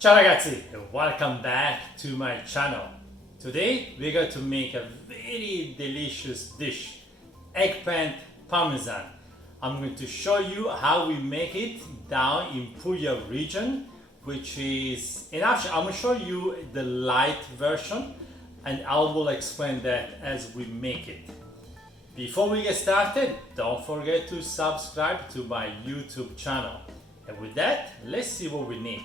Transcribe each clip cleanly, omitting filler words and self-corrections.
Ciao ragazzi, and welcome back to my channel. Today we're going to make a very delicious dish, eggplant parmesan. I'm going to show you how we make it down in Puglia region, which is, and actually I'm going to show you the light version and I will explain that as we make it. Before we get started, don't forget to subscribe to my YouTube channel. And with that, let's see what we need.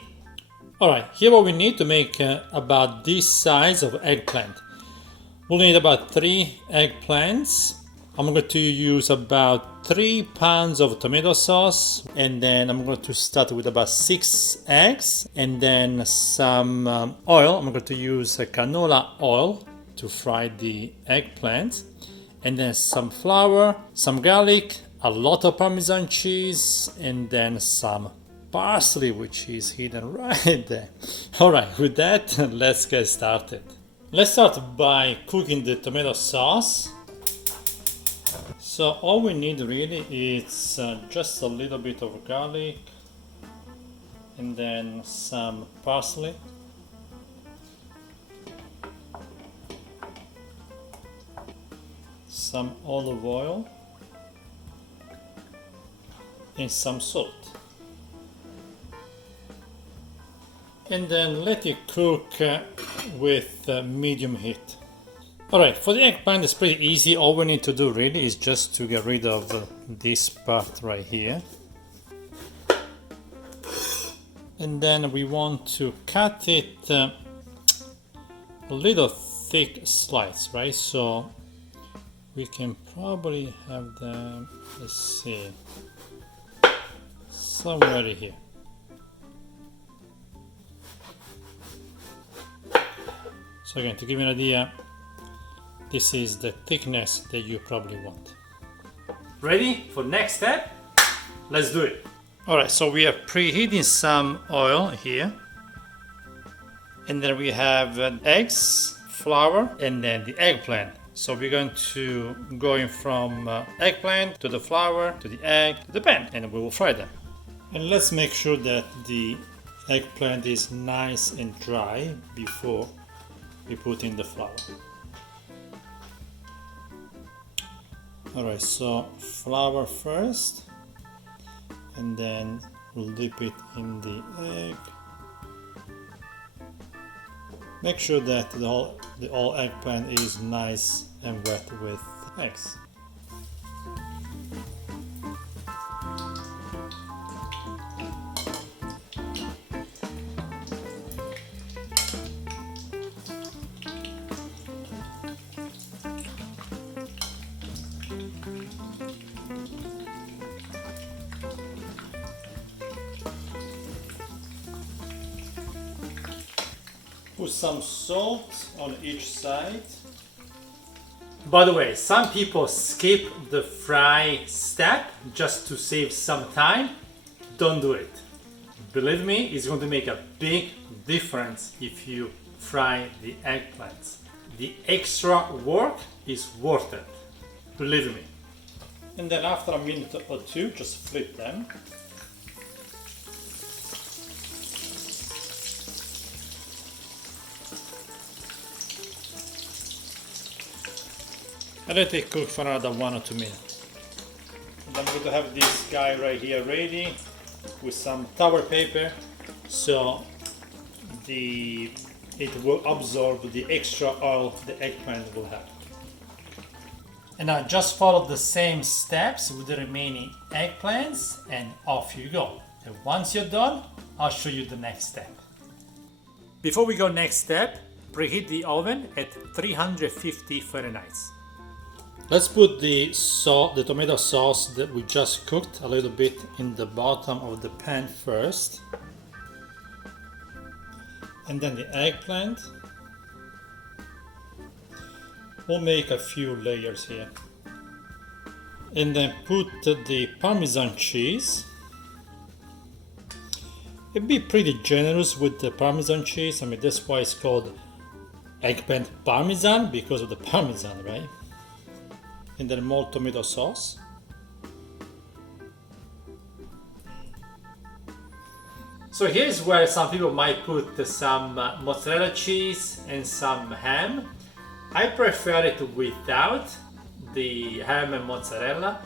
Alright, here what we need to make about this size of eggplant. We'll need about 3 eggplants. I'm going to use about 3 pounds of tomato sauce, and then I'm going to start with about 6 eggs, and then some oil. I'm going to use canola oil to fry the eggplant, and then some flour, some garlic, a lot of Parmesan cheese, and then some parsley, which is hidden right there. Alright, with that, let's get started. Let's start by cooking the tomato sauce. So all we need really is just a little bit of garlic and then some parsley. Some olive oil and some salt. And then let it cook with medium heat. Alright, for the eggplant it's pretty easy. All we need to do really is just to get rid of this part right here. And then we want to cut it a little thick slice, right? So we can probably have them, let's see, somewhere here. So again, to give you an idea, this is the thickness that you probably want. Ready for next step? Let's do it. Alright, so we are preheating some oil here. And then we have eggs, flour, and then the eggplant. So we're going to go from eggplant to the flour, to the egg, to the pan, and we will fry them. And let's make sure that the eggplant is nice and dry before we put in the flour. Alright, so flour first, and then we'll dip it in the egg. Make sure that the whole eggplant is nice and wet with eggs. Put some salt on each side. By the way, some people skip the fry step just to save some time. Don't do it. Believe me, it's going to make a big difference if you fry the eggplants. The extra work is worth it. Believe me. And then after a minute or two, just flip them. And let it cook for another 1 or 2 minutes. And I'm going to have this guy right here ready with some towel paper, so it will absorb the extra oil the eggplant will have. And now just follow the same steps with the remaining eggplants and off you go. And once you're done, I'll show you the next step. Before we go next step, preheat the oven at 350 Fahrenheit. Let's put the tomato sauce that we just cooked a little bit in the bottom of the pan first. And then the eggplant. We'll make a few layers here. And then put the Parmesan cheese. It'd be pretty generous with the Parmesan cheese. I mean, that's why it's called eggplant parmesan, because of the Parmesan, right? And then more tomato sauce. So here's where some people might put some mozzarella cheese and some ham. I prefer it without the ham and mozzarella,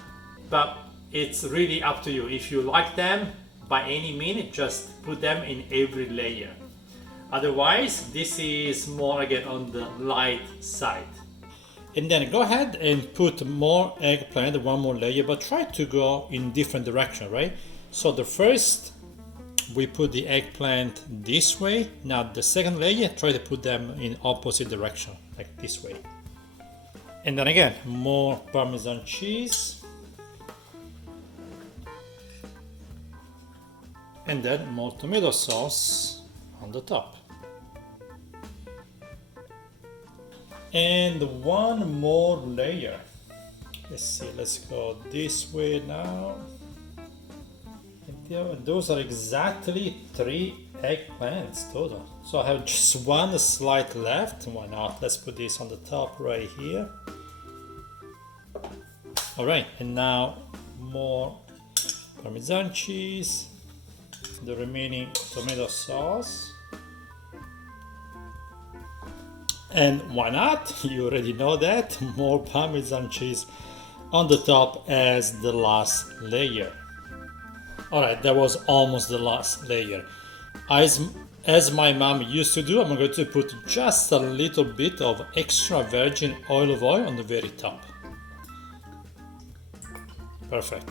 but it's really up to you. If you like them, by any means, just put them in every layer. Otherwise, this is more again on the light side. And then go ahead and put more eggplant, one more layer, but try to go in different direction, right? So the first, we put the eggplant this way. Now the second layer, try to put them in opposite direction, like this way. And then again, more Parmesan cheese. And then more tomato sauce on the top. And one more layer. Let's see, let's go this way now. And those are exactly 3 eggplants total. So I have just one slide left. Why not? Let's put this on the top right here. Alright, and now more Parmesan cheese, the remaining tomato sauce. And why not? You already know that. More Parmesan cheese on the top as the last layer. Alright, that was almost the last layer. As my mom used to do, I'm going to put just a little bit of extra virgin olive oil on the very top. Perfect.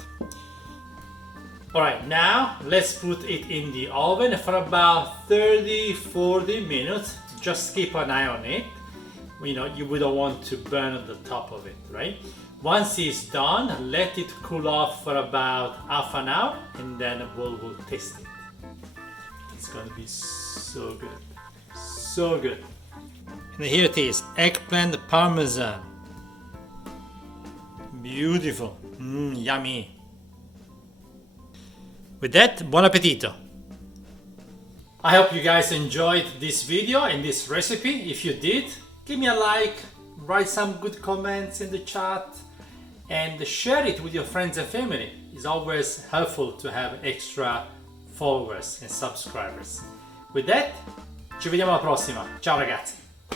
Alright, now let's put it in the oven for about 30-40 minutes. Just keep an eye on it. You know, you don't want to burn the top of it, right? Once it's done, let it cool off for about half an hour and then we'll taste it. It's gonna be so good. So good. And here it is, eggplant parmesan. Beautiful. Yummy. With that, buon appetito. I hope you guys enjoyed this video and this recipe. If you did, give me a like, write some good comments in the chat, and share it with your friends and family. It's always helpful to have extra followers and subscribers. With that, ci vediamo alla prossima. Ciao ragazzi!